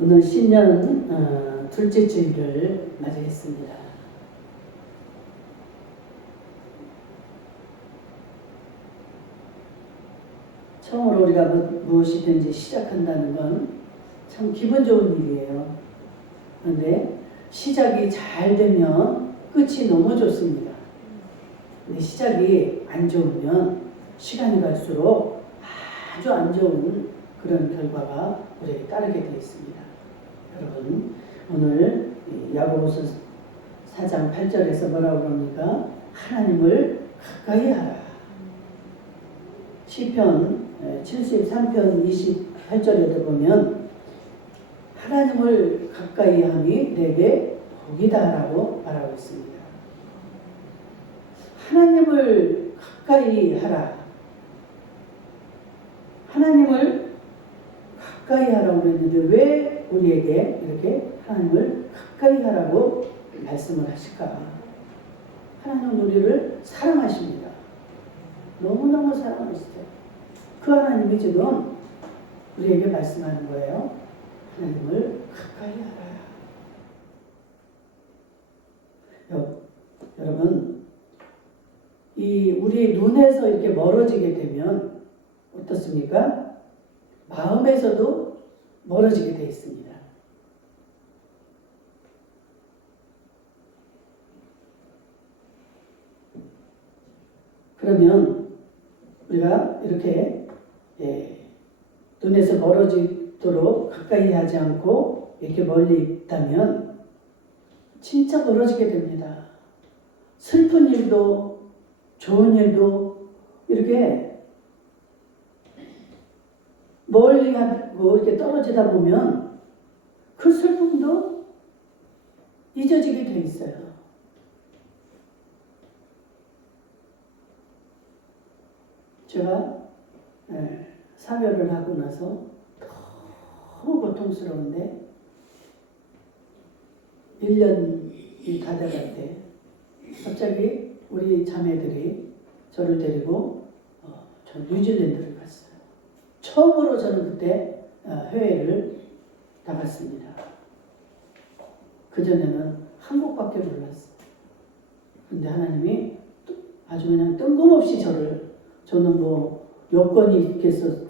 오늘 신년 둘째 주일을 맞이했습니다. 처음으로 우리가 무엇이든지 시작한다는 건 참 기분 좋은 일이에요. 그런데 시작이 잘 되면 끝이 너무 좋습니다. 근데 시작이 안 좋으면 시간이 갈수록 아주 안 좋은 그런 결과가 우리에게 따르게 되어 있습니다. 여러분, 오늘 야고보서 4장 8절에서 뭐라고 그럽니까? 하나님을 가까이 하라. 시편 73편 28절에도 보면 하나님을 가까이 함이 내게 복이다라고 말하고 있습니다. 하나님을 가까이 하라. 하나님을 가까이 하라고 그랬는데 왜 우리에게 이렇게 하나님을 가까이 하라고 말씀을 하실까? 하나님은 우리를 사랑하십니다. 너무너무 사랑하시죠. 그 하나님이 지금 우리에게 말씀하는 거예요. 하나님을 가까이 하라. 여러분, 우리 눈에서 이렇게 멀어지게 되면 어떻습니까? 마음에서도 멀어지게 되어 있습니다. 그러면 우리가 이렇게 눈에서 멀어지도록 가까이 하지 않고 이렇게 멀리 있다면 진짜 멀어지게 됩니다. 슬픈 일도 좋은 일도 이렇게 멀리 하고 이렇게 떨어지다 보면 그 슬픔도 잊어지게 돼 있어요. 제가 사별을 하고 나서 너무 고통스러운데 1년이 다 돼갈 때 갑자기 우리 자매들이 저를 데리고 저 뉴질랜드를 갔어요. 처음으로 저는 그때 해외를 나갔습니다. 그전에는 한국밖에 몰랐어요. 그런데 하나님이 아주 그냥 뜬금없이 저는 뭐 여건이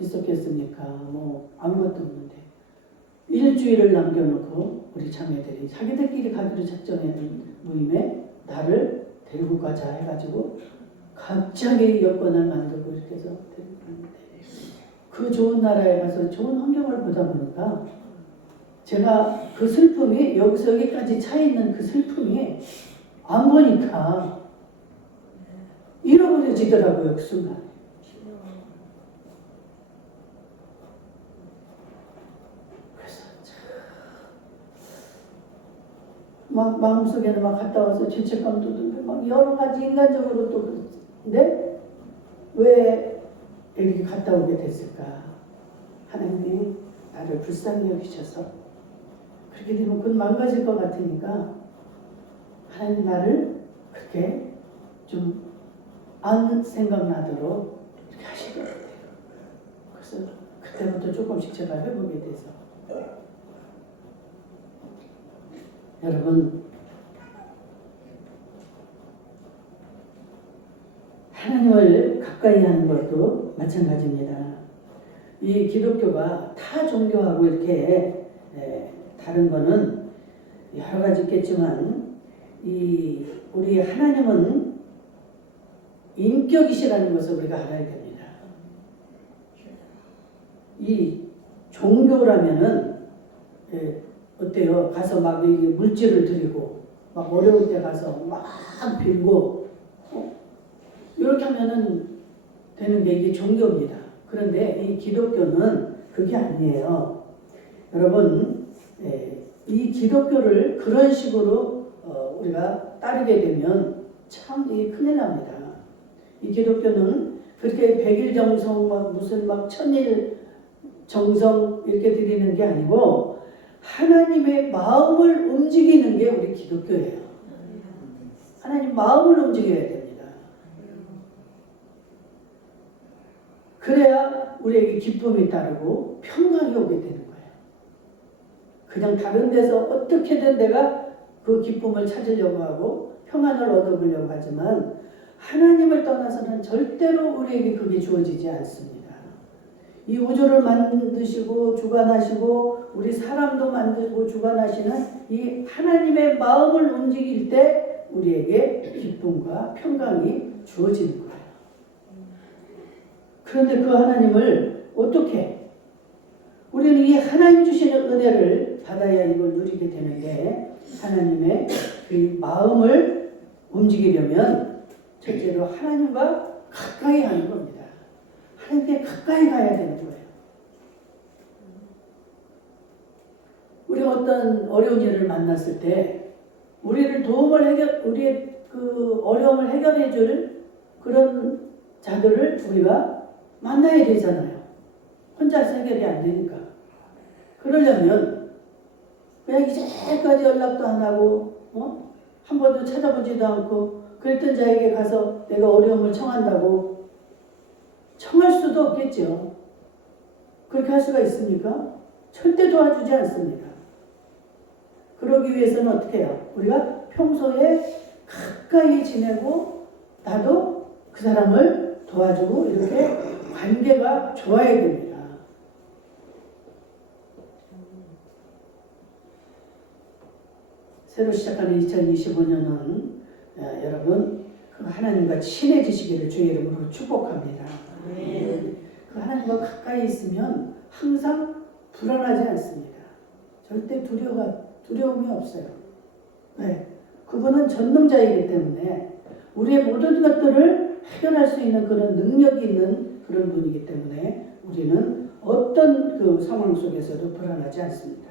있었겠습니까? 뭐 아무것도 없는데 일주일을 남겨놓고 우리 자매들이 자기들끼리 가기로 작정한 모임에 나를 데리고 가자 해가지고 갑자기 여건을 만들고 이렇게 해서 데리고 갔는데 그 좋은 나라에 가서 좋은 환경을 보다 보니까 제가 그 슬픔이 여기서 여기까지 차 있는 그 슬픔이 안 보니까 잃어버려지더라고요. 그 순간. 그래서 막 마음속에는 막 갔다 와서 죄책감도 들고 막 여러 가지 인간적으로 또 그런데 왜 여기 갔다 오게 됐을까? 하나님이 나를 불쌍히 여기셔서 그렇게 되면 그건 망가질 것 같으니까 하나님 나를 그렇게 좀 안 생각나도록 이렇게 하신 것 같아요. 그래서 그때부터 조금씩 제가 회복이 돼서 여러분 하나님을 가까이 하는 것도 마찬가지입니다. 이 기독교가 타 종교하고 이렇게 다른 거는 여러 가지 있겠지만 우리 하나님은 인격이시라는 것을 우리가 알아야 됩니다. 이 종교라면은 어때요? 가서 막 물질을 드리고 막 어려울 때 가서 막 빌고 이렇게 하면은 되는 게 이게 종교입니다. 그런데 이 기독교는 그게 아니에요. 여러분, 이 기독교를 그런 식으로 우리가 따르게 되면 참 큰일 납니다. 이 기독교는 그렇게 100일 정성 막 무슨 막 1000일 정성 이렇게 드리는 게 아니고 하나님의 마음을 움직이는 게 우리 기독교예요. 하나님 마음을 움직여야 됩니다. 그래야 우리에게 기쁨이 따르고 평강이 오게 되는 거예요. 그냥 다른 데서 어떻게든 내가 그 기쁨을 찾으려고 하고 평안을 얻어보려고 하지만 하나님을 떠나서는 절대로 우리에게 그게 주어지지 않습니다. 이 우주를 만드시고 주관하시고 우리 사람도 만들고 주관하시는 이 하나님의 마음을 움직일 때 우리에게 기쁨과 평강이 주어지는 거예요. 그런데 그 하나님을 어떻게 우리는 이 하나님 주시는 은혜를 받아야 이걸 누리게 되는데 하나님의 그 마음을 움직이려면 첫째로 하나님과 가까이 하는 겁니다. 하나님께 가까이 가야 되는 거예요. 우리가 어떤 어려운 일을 만났을 때 우리의 그 어려움을 해결해 줄 그런 자들을 우리가 만나야 되잖아요. 혼자서 해결이 안 되니까. 그러려면 그냥 이제까지 연락도 안 하고 한 번도 찾아보지도 않고 그랬던 자에게 가서 내가 어려움을 청한다고 청할 수도 없겠죠. 그렇게 할 수가 있습니까? 절대 도와주지 않습니다. 그러기 위해서는 어떻게 해요? 우리가 평소에 가까이 지내고 나도 그 사람을 도와주고 이렇게 관계가 좋아야 됩니다. 새로 시작하는 2025년은 여러분 그 하나님과 친해지시기를 주의 이름으로 축복합니다. 그 하나님과 가까이 있으면 항상 불안하지 않습니다. 절대 두려움이 없어요. 네. 그분은 전능자이기 때문에 우리의 모든 것들을 해결할 수 있는 그런 능력이 있는 그런 분이기 때문에 우리는 어떤 그 상황 속에서도 불안하지 않습니다.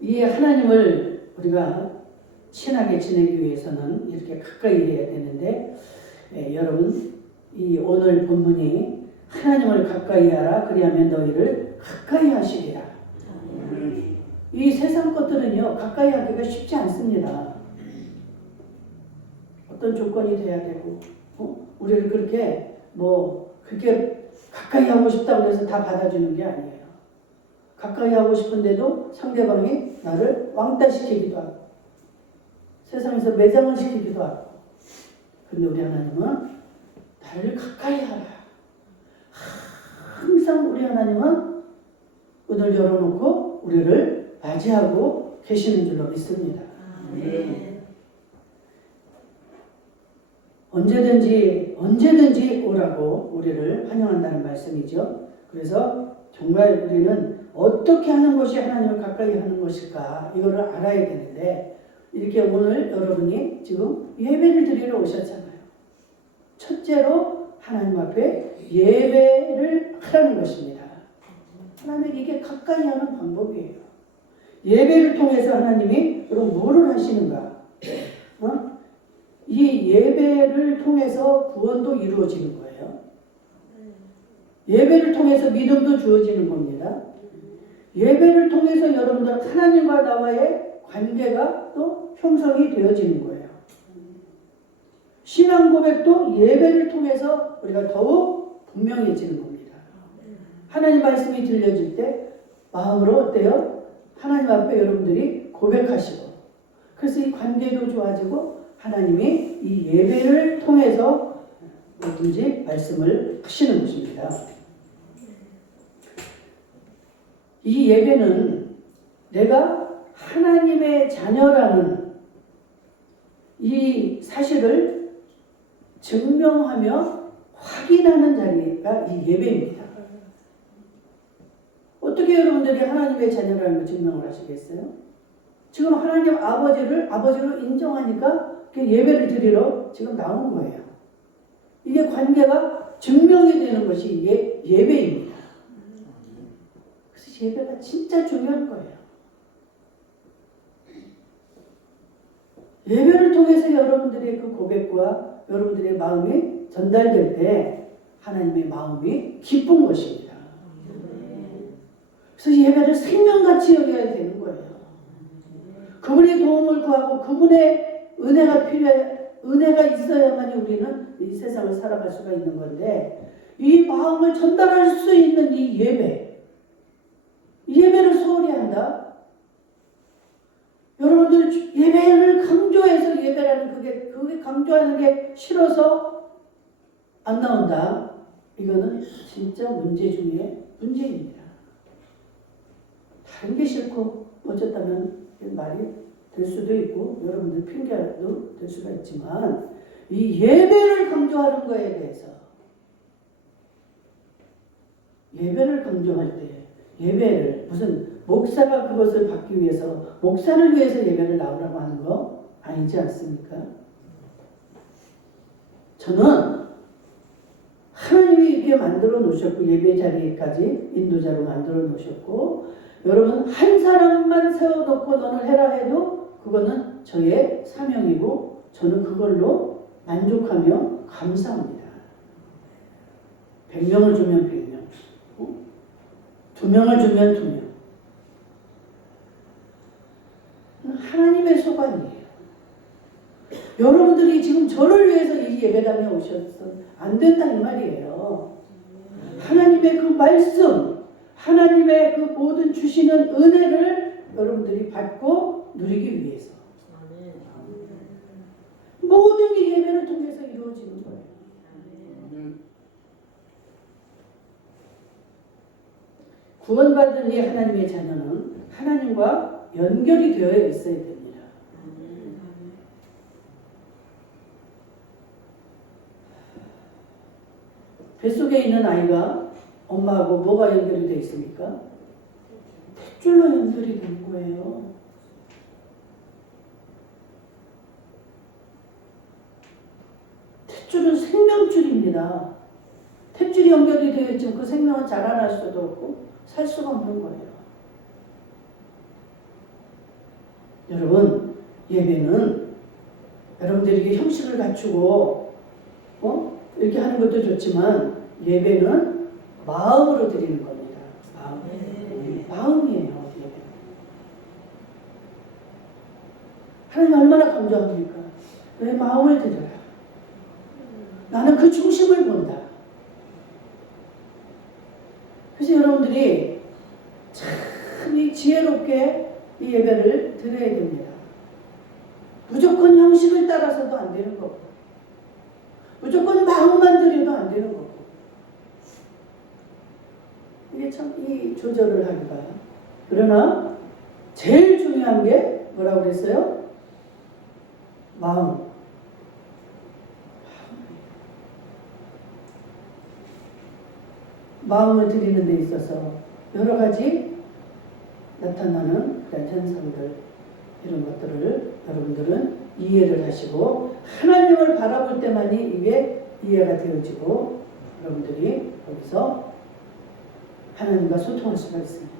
이 하나님을 우리가 친하게 지내기 위해서는 이렇게 가까이 해야 되는데 여러분 이 오늘 본문이 하나님을 가까이 하라 그리하면 너희를 가까이 하시리라. 이 세상 것들은요 가까이 하기가 쉽지 않습니다. 어떤 조건이 돼야 되고 우리를 그렇게 그렇게 가까이 하고 싶다고 해서 다 받아주는 게 아니에요. 가까이 하고 싶은데도 상대방이 나를 왕따시키기도 하고 세상에서 매장을 시키기도 하고 근데 우리 하나님은 나를 가까이 하라. 항상 우리 하나님은 문을 열어놓고 우리를 맞이하고 계시는 줄로 믿습니다. 언제든지 오라고 우리를 환영한다는 말씀이죠. 그래서 정말 우리는 어떻게 하는 것이 하나님을 가까이 하는 것일까 이거를 알아야 되는데 이렇게 오늘 여러분이 지금 예배를 드리러 오셨잖아요. 첫째로 하나님 앞에 예배를 하라는 것입니다. 하나님 이게 가까이 하는 방법이에요. 예배를 통해서 하나님이 여러분 뭐를 하시는가? 이 예배를 통해서 구원도 이루어지는 거예요. 예배를 통해서 믿음도 주어지는 겁니다. 예배를 통해서 여러분들 하나님과 나와의 관계가 또 형성이 되어지는 거예요. 신앙 고백도 예배를 통해서 우리가 더욱 분명해지는 겁니다. 하나님 말씀이 들려질 때 마음으로 어때요? 하나님 앞에 여러분들이 고백하시고 그래서 이 관계도 좋아지고 하나님이 이 예배를 통해서 뭐든지 말씀을 하시는 것입니다. 이 예배는 내가 하나님의 자녀라는 이 사실을 증명하며 확인하는 자리가 이 예배입니다. 어떻게 여러분들이 하나님의 자녀라는 걸 증명을 하시겠어요? 지금 하나님 아버지로 인정하니까 예배를 드리러 지금 나온 거예요. 이게 관계가 증명이 되는 것이 이게 예배입니다. 그래서 예배가 진짜 중요한 거예요. 예배를 통해서 여러분들의 그 고백과 여러분들의 마음이 전달될 때 하나님의 마음이 기쁜 것입니다. 그래서 예배를 생명같이 여겨야 되는 거예요. 그분의 도움을 구하고 그분의 은혜가 있어야만 우리는 이 세상을 살아갈 수가 있는 건데 이 마음을 전달할 수 있는 이 예배 예배를 소홀히 한다. 여러분들 예배를 강조해서 예배라는 그게 강조하는 게 싫어서 안 나온다. 이거는 진짜 문제 중에 문제입니다. 다른 게 싫고 어쨌다면 말이 될 수도 있고 여러분들 핑계도 될 수가 있지만 이 예배를 강조하는 거에 대해서 예배를 강조할 때 예배를 무슨 목사가 그것을 받기 위해서 목사를 위해서 예배를 나오라고 하는 거 아니지 않습니까? 저는 하나님이 이렇게 만들어 놓으셨고 예배 자리까지 인도자로 만들어 놓으셨고 여러분 한 사람만 세워놓고 너는 해라 해도 그거는 저의 사명이고 저는 그걸로 만족하며 감사합니다. 100명을 주면 100명, 2명을 주면 2명. 하나님의 소관이에요. 여러분들이 지금 저를 위해서 이 예배당에 오셔서 안 된다 이 말이에요. 하나님의 그 말씀, 하나님의 그 모든 주시는 은혜를 여러분들이 받고 누리기 위해서 모든 게 예배를 통해서 이루어지는 거예요. 구원받은 이 하나님의 자녀는 하나님과 연결이 되어 있어야 됩니다. 뱃속에 있는 아이가 엄마하고 뭐가 연결이 되어 있습니까? 탯줄로 연결이 된 거예요. 탯줄은 생명줄입니다. 탯줄이 연결이 되어 있지만 그 생명은 자라날 수도 없고 살 수가 없는 거예요. 여러분, 예배는 여러분들에게 형식을 갖추고 이렇게 하는 것도 좋지만 예배는 마음으로 드리는 겁니다. 마음이에요. 예배. 하나님 얼마나 강조합니까? 내 마음을 드려라. 나는 그 중심을 본다. 그래서 여러분들이 참 이 지혜롭게 이 예배를 드려야 됩니다. 무조건 형식을 따라서도 안 되는 거고 무조건 마음만 드려도 안 되는 거고 이게 참 이 조절을 하기가 그러나 제일 중요한 게 뭐라고 그랬어요? 마음. 마음을 드리는 데 있어서 여러 가지 나타나는 현상들 이런 것들을 여러분들은 이해를 하시고 하나님을 바라볼 때만이 이게 이해가 되어지고 여러분들이 거기서 하나님과 소통할 수가 있습니다.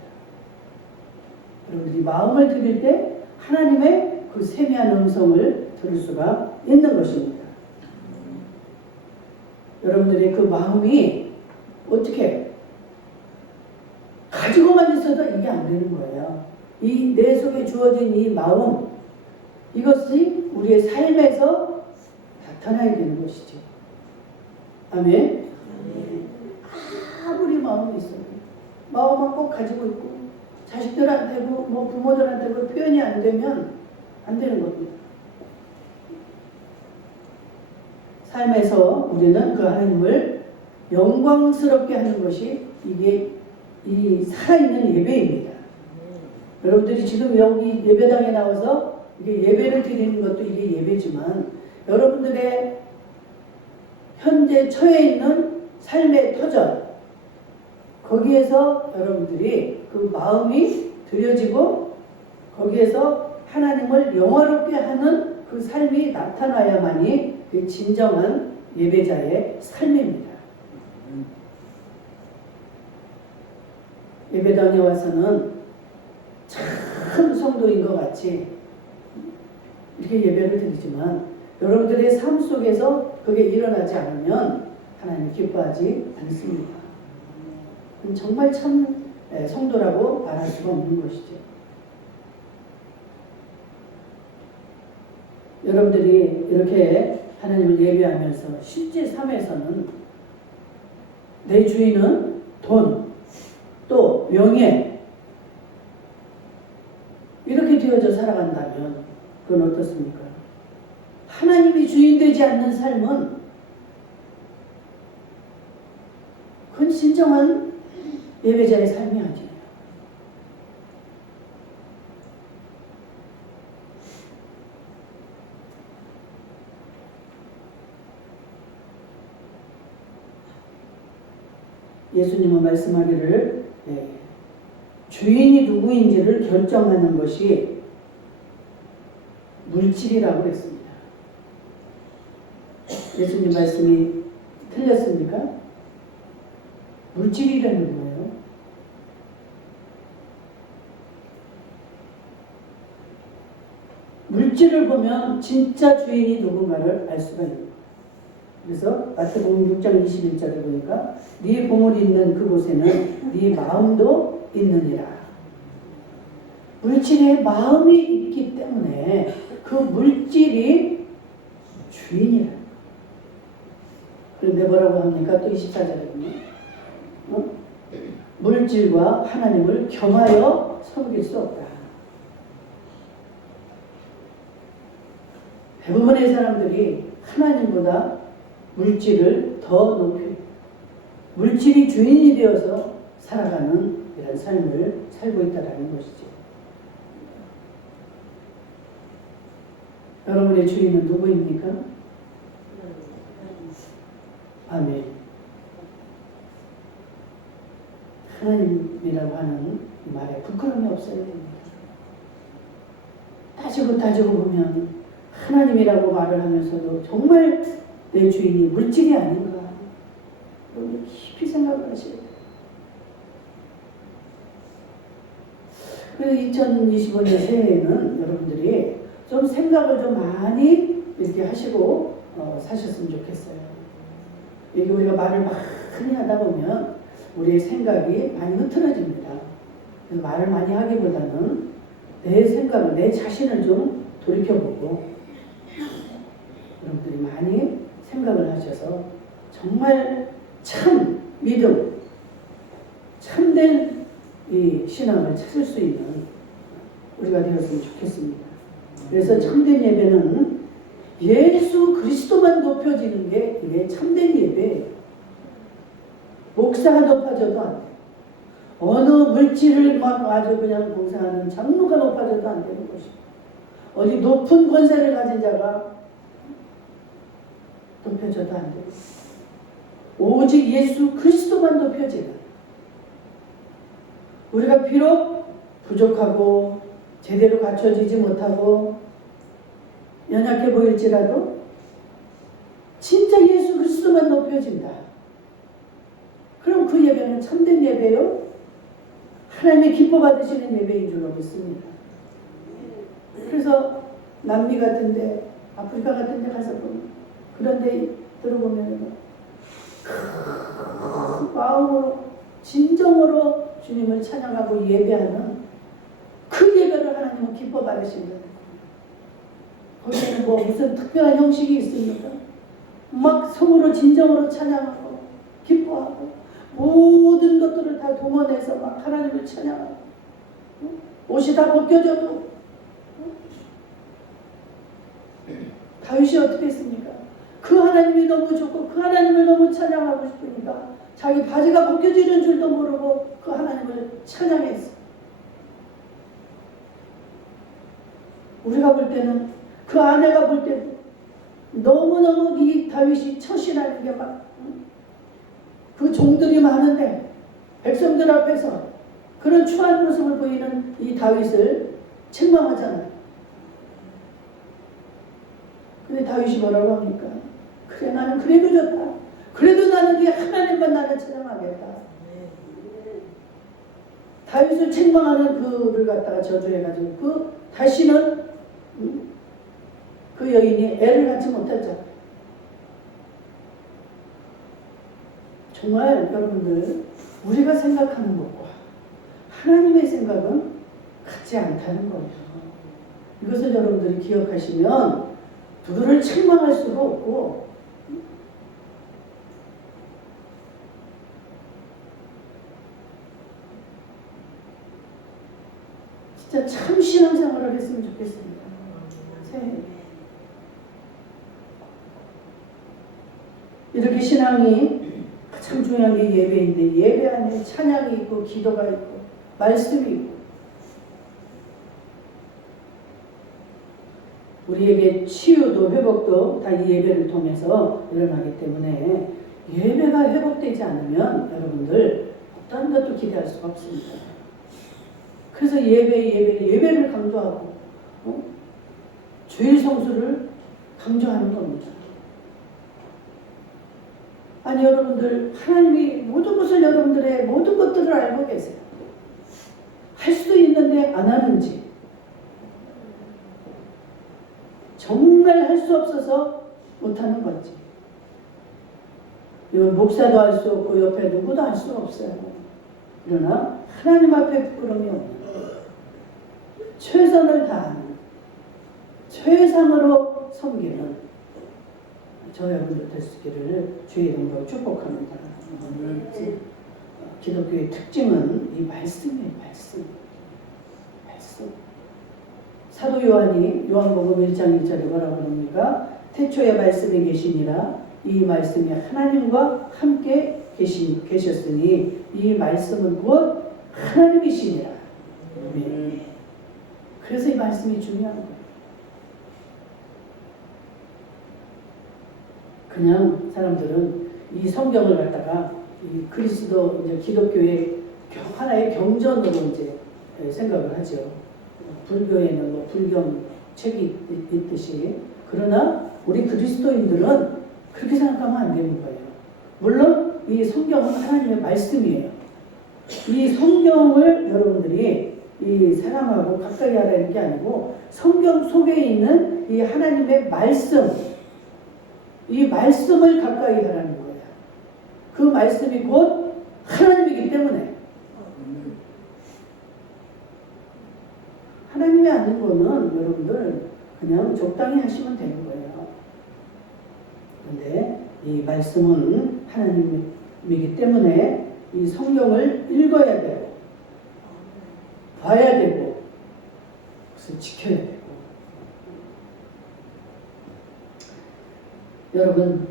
여러분들이 마음을 드릴 때 하나님의 그 세미한 음성을 들을 수가 있는 것입니다. 여러분들의 그 마음이 어떻게 가지고만 있어도 이게 안 되는 거예요. 이 내 속에 주어진 이 마음 이것이 우리의 삶에서 나타나야 되는 것이죠. 아멘. 아무리 마음이 있어도 마음만 꼭 가지고 있고 자식들한테고 뭐 부모들한테고 표현이 안 되면 안 되는 겁니다. 삶에서 우리는 그 하나님을 영광스럽게 하는 것이 이게 이 살아있는 예배입니다. 여러분들이 지금 여기 예배당에 나와서 이게 예배를 드리는 것도 이게 예배지만 여러분들의 현재 처해 있는 삶의 터전 거기에서 여러분들이 그 마음이 드려지고 거기에서 하나님을 영화롭게 하는 그 삶이 나타나야만이 그 진정한 예배자의 삶입니다. 예배당에 와서는 참 성도인 것 같이 이렇게 예배를 드리지만 여러분들의 삶 속에서 그게 일어나지 않으면 하나님 기뻐하지 않습니다. 정말 참 성도라고 말할 수가 없는 것이죠. 여러분들이 이렇게 하나님을 예배하면서 실제 삶에서는 내 주인은 돈, 또 명예, 되어져 살아간다면 그건 어떻습니까? 하나님이 주인 되지 않는 삶은 그건 진정한 예배자의 삶이 아니에요. 예수님은 말씀하기를 주인이 누구인지를 결정하는 것이 물질이라고 했습니다. 예수님 말씀이 틀렸습니까? 물질이라는 거예요. 물질을 보면 진짜 주인이 누군가를 알 수가 있는. 그래서 마태복음 6장 21절에 보니까 네 보물이 있는 그곳에는 네 마음도 있느니라. 물질에 마음이 있기 때문에 그 물질이 주인이라. 그런데 뭐라고 합니까? 또 24절에 보면 물질과 하나님을 겸하여 섬길 수 없다. 대부분의 사람들이 하나님보다 물질을 더 높이, 물질이 주인이 되어서 살아가는 이런 삶을 살고 있다는 것이죠. 여러분의 주인은 누구입니까? 아멘. 하나님이라고 하는 말에 부끄러움이 없어야 됩니다. 따지고 보면 하나님이라고 말을 하면서도 정말 내 주인이 물질이 아닌가. 여러분 깊이 생각을 하셔야 돼요. 그래서 2025년 새해에는 여러분들이 좀 생각을 좀 많이 이렇게 하시고 사셨으면 좋겠어요. 이게 우리가 말을 많이 하다 보면 우리의 생각이 많이 흐트러집니다. 그래서 말을 많이 하기보다는 내 생각을, 내 자신을 좀 돌이켜보고 여러분들이 많이 생각을 하셔서 정말 참 믿음, 참된 이 신앙을 찾을 수 있는 우리가 되었으면 좋겠습니다. 그래서 참된 예배는 예수 그리스도만 높여지는 게 이게 참된 예배예요. 목사가 높아져도 안 돼요. 어느 물질을 막 아주 그냥 봉사하는 장로가 높아져도 안 되는 것이고, 어디 높은 권세를 가진 자가 높여져도 안 되고, 오직 예수 그리스도만 높여지는, 우리가 비록 부족하고 제대로 갖춰지지 못하고 연약해 보일지라도 진짜 예수 그리스도만 높여진다. 그럼 그 예배는 참된 예배요, 하나님의 기뻐 받으시는 예배인 줄로 믿습니다. 그래서 남미 같은데, 아프리카 같은데 가서 보면, 그런데 들어보면 큰 마음으로 진정으로 주님을 찬양하고 예배하는 그 예배를 하나님은 기뻐 받으신다. 거기에는 뭐 무슨 특별한 형식이 있습니까? 막 속으로 진정으로 찬양하고 기뻐하고 모든 것들을 다 동원해서 막 하나님을 찬양하고, 옷이 다 벗겨져도 다윗이 어떻게 했습니까? 그 하나님이 너무 좋고 그 하나님을 너무 찬양하고 싶으니까 자기 바지가 벗겨지는 줄도 모르고 그 하나님을 찬양했어. 우리가 볼 때는, 그 아내가 볼 때도 너무너무 이 다윗이 처신하는 게 막, 그 종들이 많은데 백성들 앞에서 그런 추한 모습을 보이는 이 다윗을 책망하잖아요. 근데 다윗이 뭐라고 합니까? 그래, 나는 그래도 좋다. 그래도 나는 이 하나님만 나는 찬양하겠다. 다윗을 책망하는 그를 갖다가 저주해가지고 그 다시는 그 여인이 애를 갖지 못했죠. 정말 여러분들, 우리가 생각하는 것과 하나님의 생각은 같지 않다는 거예요. 이것을 여러분들이 기억하시면 누구를 책망할 수가 없고, 진짜 그래서 참 신앙생활을 했으면 좋겠습니다. 이렇게 신앙이 가장 중요한 게 예배인데, 예배 안에 찬양이 있고 기도가 있고 말씀이 있고, 우리에게 치유도 회복도 다 이 예배를 통해서 일어나기 때문에 예배가 회복되지 않으면 여러분들 어떤 것도 기대할 수가 없습니다. 그래서 예배를 강조하고 주일 성수를 강조하는 겁니다. 아니 여러분들, 하나님이 모든 것을, 여러분들의 모든 것들을 알고 계세요. 할 수도 있는데 안 하는지, 정말 할 수 없어서 못하는 건지, 이건 목사도 할 수 없고 옆에 누구도 할 수 없어요. 그러나 하나님 앞에 부끄러움이 없는, 최선을 다하는, 최상으로 섬기는 저 여러분들 될 수 있기를 주의 이름으로 축복합니다. 기독교의 특징은 이 말씀이에요. 말씀. 사도 요한이 요한복음 1장 1절에 뭐라고 합니까? 태초에 말씀이 계시니라. 이 말씀이 하나님과 함께 계셨으니 이 말씀은 곧 하나님이시니라. 그래서 이 말씀이 중요한 거예요. 그냥 사람들은 이 성경을 갖다가 이 그리스도 이제 기독교의 하나의 경전으로 이제 생각을 하죠. 불교에는 뭐 불경 책이 있듯이. 그러나 우리 그리스도인들은 그렇게 생각하면 안 되는 거예요. 물론 이 성경은 하나님의 말씀이에요. 이 성경을 여러분들이 이 사랑하고 가까이 하라는 게 아니고, 성경 속에 있는 이 하나님의 말씀, 이 말씀을 가까이 하라는 거예요. 그 말씀이 곧 하나님이기 때문에. 하나님이 아는 거는 여러분들 그냥 적당히 하시면 되는 거예요. 그런데 이 말씀은 하나님이기 때문에 이 성경을 읽어야 되고, 봐야 되고, 그것을 지켜야 되고. 여러분,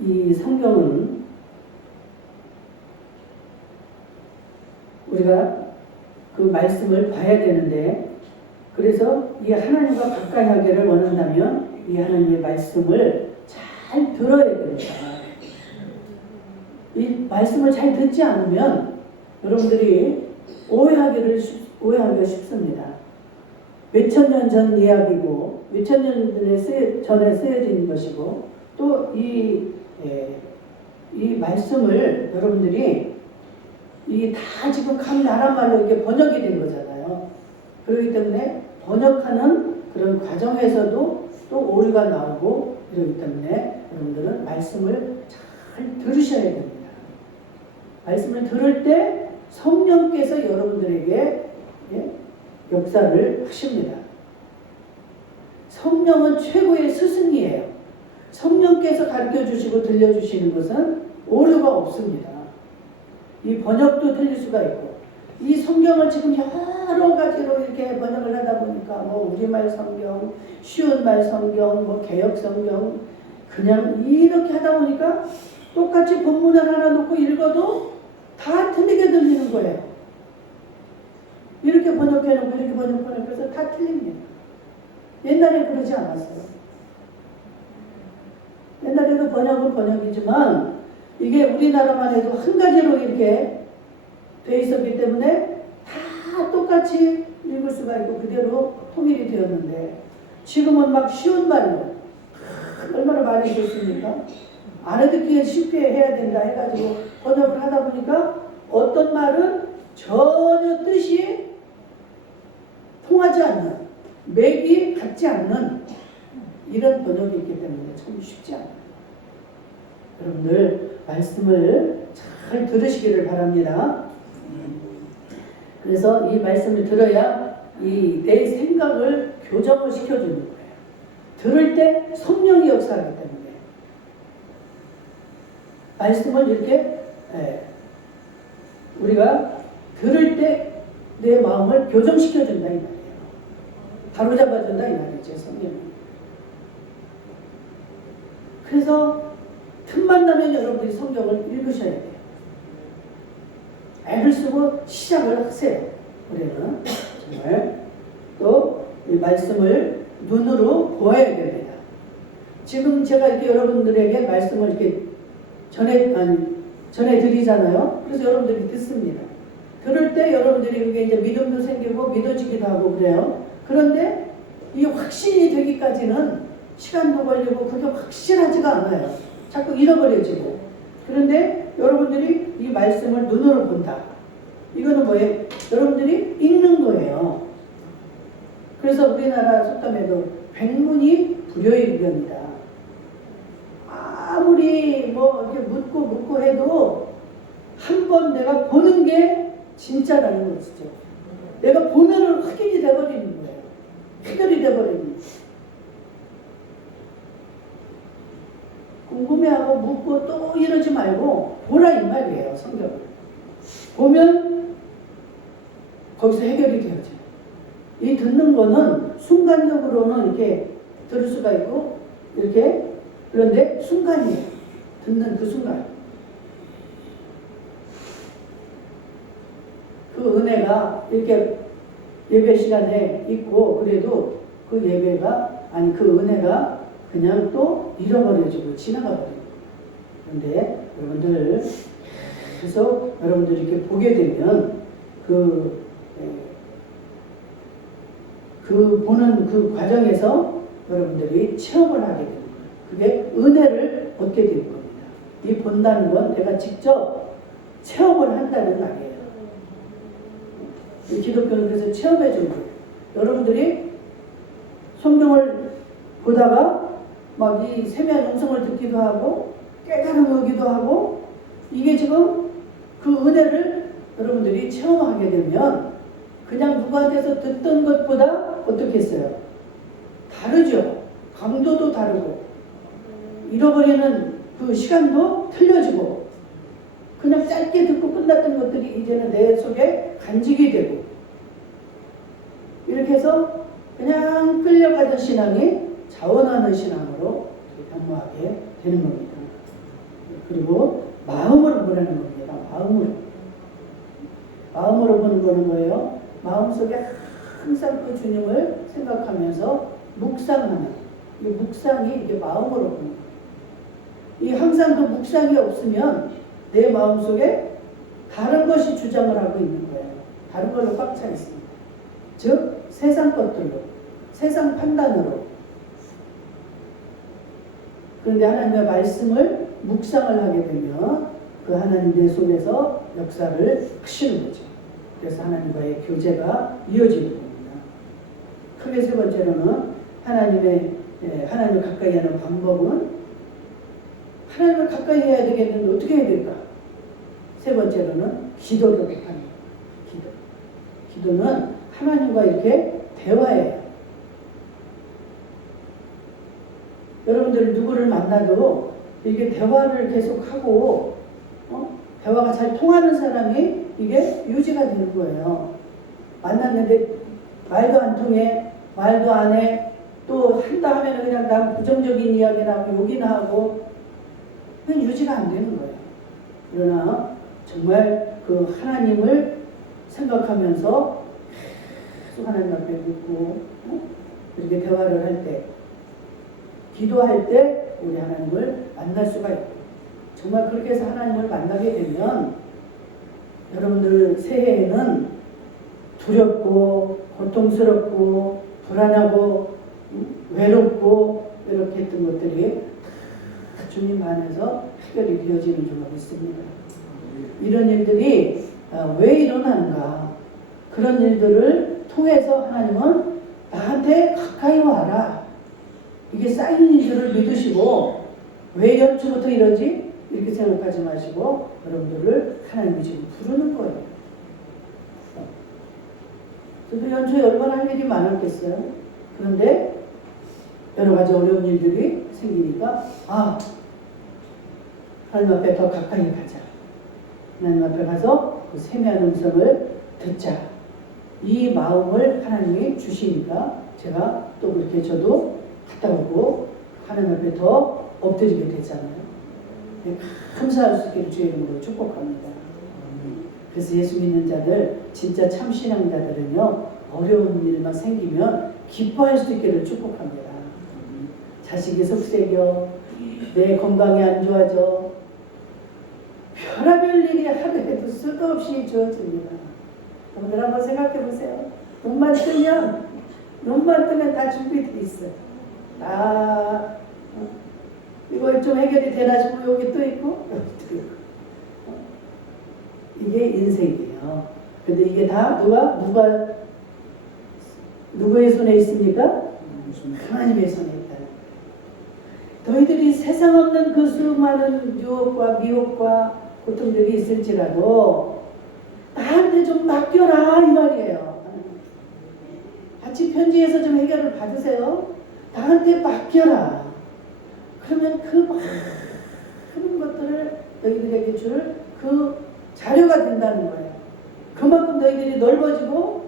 이 성경은 우리가 그 말씀을 봐야 되는데, 그래서 이 하나님과 가까이 하기를 원한다면 이 하나님의 말씀을 잘 들어야 됩니다. 이 말씀을 잘 듣지 않으면 여러분들이 오해하기가 쉽습니다. 몇천 년 전 이야기고, 몇천 년 전에 쓰여진 것이고, 또 이 말씀을 여러분들이 이게 다 지금 각 나라 말로 이게 번역이 된 거잖아요. 그렇기 때문에 번역하는 그런 과정에서도 또 오류가 나오고, 그렇기 때문에 여러분들은 말씀을 잘 들으셔야 됩니다. 말씀을 들을 때 성령께서 여러분들에게 역사를 하십니다. 성령은 최고의 스승이에요. 성령께서 가르쳐 주시고 들려주시는 것은 오류가 없습니다. 이 번역도 틀릴 수가 있고, 이 성경을 지금 여러 가지로 이렇게 번역을 하다 보니까 뭐 우리말 성경, 쉬운 말 성경, 뭐 개역 성경, 그냥 이렇게 하다 보니까 똑같이 본문을 하나 놓고 읽어도 다 틀리게 들리는 거예요. 이렇게 번역해놓고 이렇게 번역해서 다 틀립니다. 옛날에 그러지 않았어요. 옛날에도 번역은 번역이지만 이게 우리나라만 해도 한 가지로 이렇게 돼 있었기 때문에 다 똑같이 읽을 수가 있고 그대로 통일이 되었는데, 지금은 막 쉬운 말로 얼마나 말이 좋습니까? 알아듣기에 쉽게 해야 된다 해가지고 번역을 하다 보니까 어떤 말은 전혀 뜻이 통하지 않는, 맥이 같지 않는 이런 번역이 있기 때문에 참 쉽지 않아요. 여러분들 말씀을 잘 들으시기를 바랍니다. 그래서 이 말씀을 들어야 내 생각을 교정을 시켜주는 거예요. 들을 때 성령이 역사하기 때문에 말씀을 이렇게 우리가 들을 때 내 마음을 교정시켜준다 이 말이에요. 바로잡아준다 이 말이죠, 성경은. 그래서 틈만 나면 여러분들이 성경을 읽으셔야 돼요. 애를 쓰고 시작을 하세요. 우리는 정말 또 이 말씀을 눈으로 보아야 됩니다. 지금 제가 이렇게 여러분들에게 말씀을 이렇게 전해드리잖아요. 그래서 여러분들이 듣습니다. 들을 때 여러분들이 그게 이제 믿음도 생기고 믿어지기도 하고 그래요. 그런데 이 확신이 되기까지는 시간도 걸리고 그게 확실하지가 않아요. 자꾸 잃어버려지고. 그런데 여러분들이 이 말씀을 눈으로 본다. 이거는 뭐예요? 여러분들이 읽는 거예요. 그래서 우리나라 속담에도 백문이 불여일견이다. 아무리 뭐 이렇게 묻고 해도 한 번 내가 보는 게 진짜라는 것이죠. 내가 보면은 확인이 돼버리는 거예요. 해결이 돼버리는 거예요. 궁금해하고 묻고 또 이러지 말고 보라 이 말이에요. 성경을 보면 거기서 해결이 되어져요. 이 듣는 거는 순간적으로는 이렇게 들을 수가 있고 이렇게, 그런데 순간이에요. 듣는 그 순간. 그 은혜가 이렇게 예배 시간에 있고 그래도 그 예배가, 아니 그 은혜가 그냥 또 잃어버려지고 지나가 버려요. 그런데 여러분들 계속 여러분들이 이렇게 보게 되면 그 보는 그 과정에서 여러분들이 체험을 하게 되는 거예요. 그게 은혜를 얻게 될 겁니다. 이 본다는 건 내가 직접 체험을 한다는 말이에요. 기독교는 그래서 체험해 주는 거예요. 여러분들이 성경을 보다가 막 이 세미한 음성을 듣기도 하고 깨달음 오기도 하고, 이게 지금 그 은혜를 여러분들이 체험하게 되면 그냥 누구한테서 듣던 것보다 어떻게 했어요? 다르죠. 강도도 다르고 잃어버리는 그 시간도 틀려지고, 그냥 짧게 듣고 끝났던 것들이 이제는 내 속에 간직이 되고, 이렇게 해서 그냥 끌려가던 신앙이 자원하는 신앙으로 변모하게 되는 겁니다. 그리고 마음으로 보라는 겁니다. 마음으로 보는 거는 뭐예요? 마음속에 항상 그 주님을 생각하면서 묵상하는, 이 묵상이 이게 마음으로 보는 거예요. 이 항상 그 묵상이 없으면 내 마음속에 다른 것이 주장을 하고 있는 거예요. 다른 걸로 꽉 차 있습니다. 즉 세상 것들로, 세상 판단으로. 그런데 하나님의 말씀을 묵상을 하게 되면 그 하나님 내 속에서 역사를 하시는 거죠. 그래서 하나님과의 교제가 이어지는 겁니다. 크게 세 번째로는 하나님을 가까이 하는 방법은, 하나님을 가까이 해야 되겠는데 어떻게 해야 될까? 세 번째로는 기도를 하는 거예요. 기도는 하나님과 이렇게 대화해요. 여러분들 누구를 만나도 이게 대화를 계속하고 대화가 잘 통하는 사람이 이게 유지가 되는 거예요. 만났는데 말도 안 통해, 말도 안 해, 또 한다 하면 그냥 난 부정적인 이야기나 하고 욕이나 하고, 그냥 유지가 안 되는 거예요. 그러나 정말 그 하나님을 생각하면서 계속 하나님 앞에 묻고 이렇게 대화를 할 때, 기도할 때 우리 하나님을 만날 수가 있고, 정말 그렇게 해서 하나님을 만나게 되면 여러분들 새해에는 두렵고 고통스럽고 불안하고 외롭고 이렇게 했던 것들이 다 주님 안에서 해결이 되어지는 줄로 믿습니다. 이런 일들이 왜 일어나는가? 그런 일들을 통해서 하나님은 나한테 가까이 와라, 이게 쌓인 일들을 믿으시고, 왜 연초부터 이러지? 이렇게 생각하지 마시고 여러분들을 하나님이 지금 부르는 거예요. 그래서 연초에 얼마나 할 일이 많았겠어요. 그런데 여러 가지 어려운 일들이 생기니까 하나님 앞에 더 가까이 가자. 하나님 앞에 가서 그 세미한 음성을 듣자. 이 마음을 하나님이 주시니까 제가 또 그렇게 저도 갔다 오고 하나님 앞에 더 엎드리게 되잖아요. 감사할 수 있기를 주의 이름으로 축복합니다. 그래서 예수 믿는 자들, 진짜 참 신앙자들은요, 어려운 일만 생기면 기뻐할 수 있기를 축복합니다. 자식이 속색여, 내 건강이 안 좋아져, 별의별 일이 하루에도 수도 없이 주어집니다. 여러분들 한번 생각해 보세요. 눈만 뜨면 다 준비되어 있어요. 다 이거 좀 해결이 되나 싶으면 여기 또 있고 여기 또 있고. 이게 인생이에요. 근데 이게 다 누구의 손에 있습니까? 하나님의 손에 있다. 너희들이 세상 없는 그 수많은 유혹과 미혹과 고통들이 있을지라도 나한테 좀 맡겨라 이 말이에요. 같이 편지해서 좀 해결을 받으세요. 나한테 맡겨라. 그러면 그 많은 것들을 너희들에게 줄 그 자료가 된다는 거예요. 그만큼 너희들이 넓어지고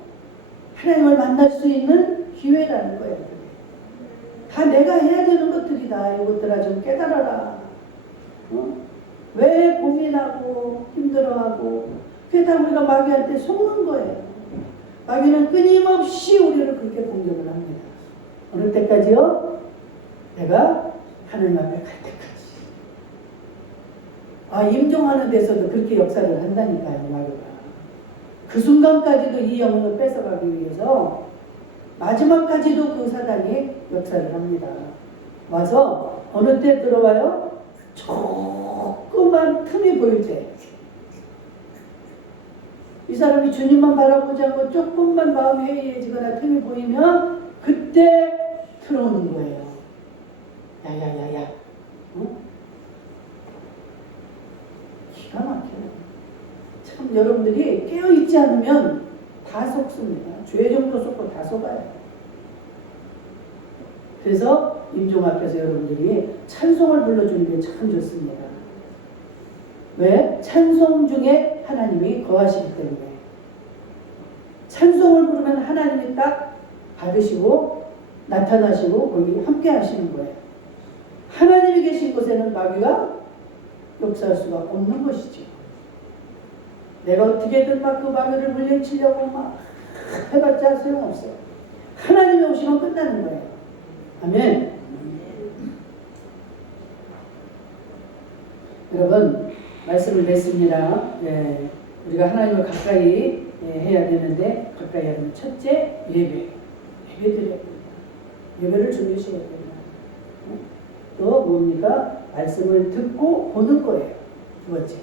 하나님을 만날 수 있는 기회라는 거예요. 다 내가 해야 되는 것들이다. 이것들아 좀 깨달아라. 왜 고민하고 힘들어하고 그게 다 우리가 마귀한테 속는 거예요. 마귀는 끊임없이 우리를 그렇게 공격을 합니다. 어느 때까지요? 내가 하나님 앞에 갈 때까지. 임종하는 데서도 그렇게 역사를 한다니까요, 마귀가. 그 순간까지도 이 영혼을 뺏어가기 위해서 마지막까지도 그 사단이 역사를 합니다. 와서 어느 때 들어와요? 조그만 틈이 보일 때. 이 사람이 주님만 바라보지 않고 조금만 마음이 해이해지거나 틈이 보이면 그때 들어오는 거예요. 야야야야. 기가 막혀요. 참 여러분들이 깨어있지 않으면 다 속습니다. 죄 정도 속고 다 속아요. 그래서 임종 앞에서 여러분들이 찬송을 불러주는 게 참 좋습니다. 왜? 찬송 중에 하나님이 거하시기 때문에. 찬송을 부르면 하나님이 딱 받으시고 나타나시고 거기 함께 하시는 거예요. 하나님이 계신 곳에는 마귀가 역사할 수가 없는 것이죠. 내가 어떻게든 막 그 마귀를 물리치려고 막 해봤자 소용없어요. 하나님이 오시면 끝나는 거예요. 아멘. 여러분 말씀을 냈습니다. 예, 우리가 하나님을 가까이 해야 되는데 가까이 하면 첫째 예배 드려야 됩니다. 예배를 준비하셔야 됩니다. 또 뭡니까? 말씀을 듣고 보는 거예요. 두 번째.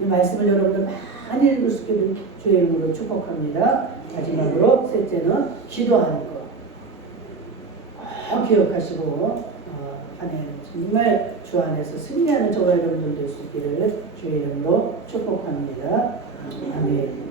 이 말씀을 여러분들 많이 읽을 수 있게 주의 이름으로 축복합니다. 마지막으로 셋째는 기도하는 거. 꼭 기억하시고 한 해는 정말 주 안에서 승리하는 저와 여러분들 될 수 있기를 주의 이름으로 축복합니다. 아멘.